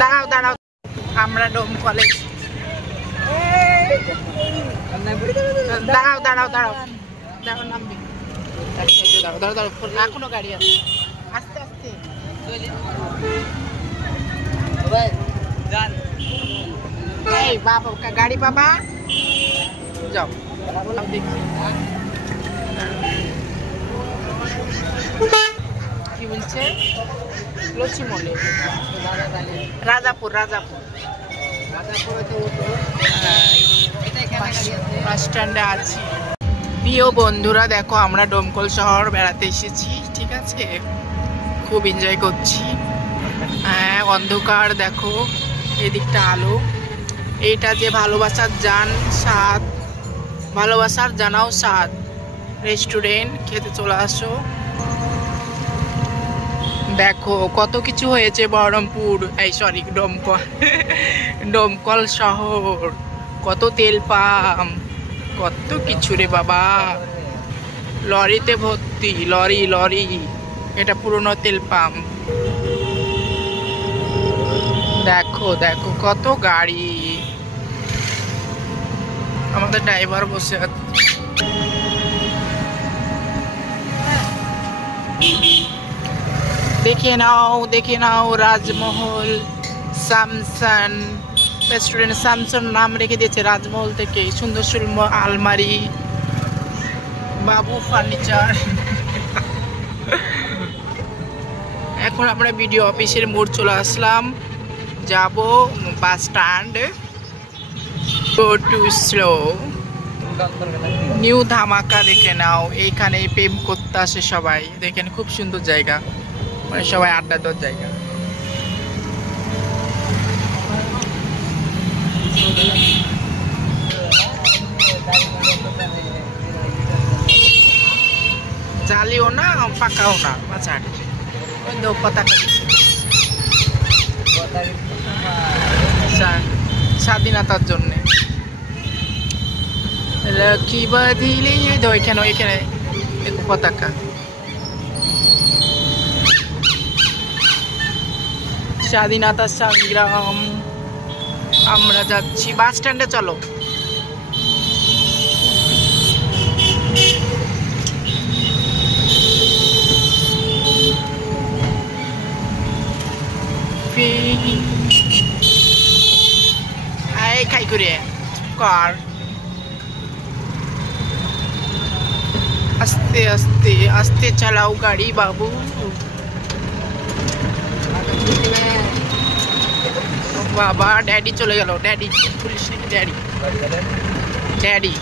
দাঁড়াও দাঁড়াও, আমরা ডোম কলেজ। দাঁড়াও দাঁড়াও দাঁড়াও দাঁড়াও, নামবি। দাঁড়াও দাঁড়াও দাঁড়াও, এখনো গাড়ি আছে, আস্তে আস্তে। এই বাবা, গাড়ি পাবা, যাও দেখি কি বলছে। লক্ষ্মীমণি, রাজাপুর, রাজাপুর বাস স্ট্যান্ডে আছি। প্রিয় বন্ধুরা দেখো, আমরা ডোমকল শহর বেড়াতে এসেছি, ঠিক আছে, খুব এনজয় করছি। হ্যাঁ, অন্ধকার দেখো, এদিকটা আলো। এইটা যে ভালোবাসার জান স্বাদ, ভালোবাসার জানাও স্বাদ রেস্টুরেন্ট, খেতে চলে আসো। দেখো কত কিছু হয়েছে বহরমপুর, এই সরি ডোমকল, ডোমকল শহর, কত তেল পাম্প, কত কিছু রে বাবা, লরিতে ভর্তি, লরি লরি, এটা পুরনো তেল পাম্প। দেখো দেখো কত গাড়ি, আমাদের ড্রাইভার বসে আছে। দেখে নাও রাজমহল, স্যামসাং রেস্টুরেন্ট, স্যামসাং নাম রেখে দিয়েছে রাজমহল থেকে। সুন্দর সুন্দর আলমারি, বাবু ফার্নিচার। এখন আমরা বিডিও অফিসের মোড় চলে আসলাম, যাব bus stand, go to slow. New ধামাকা দেখে নাও, এইখানে প্রেম করতে আসে সবাই, দেখেন খুব সুন্দর জায়গা, মানে সবাই আড্ডা দেওয়ার জায়গা। জালিও না পাকাও না, মাছাড় পতাকা স্বাধীনতার জন্যে কি বাঁধিলে, ওইখানে ওইখানে দেখো পতাকা। স্বাধীনতা সংগ্রাম। আমরা যাচ্ছি বাস স্ট্যান্ডে, চলো। খাই করে কর, আস্তে আস্তে আস্তে চালাও গাড়ি বাবু। বাবা ড্যাডি চলে গেল, ড্যাডি পুলিশ, ড্যাডি ড্যাডি।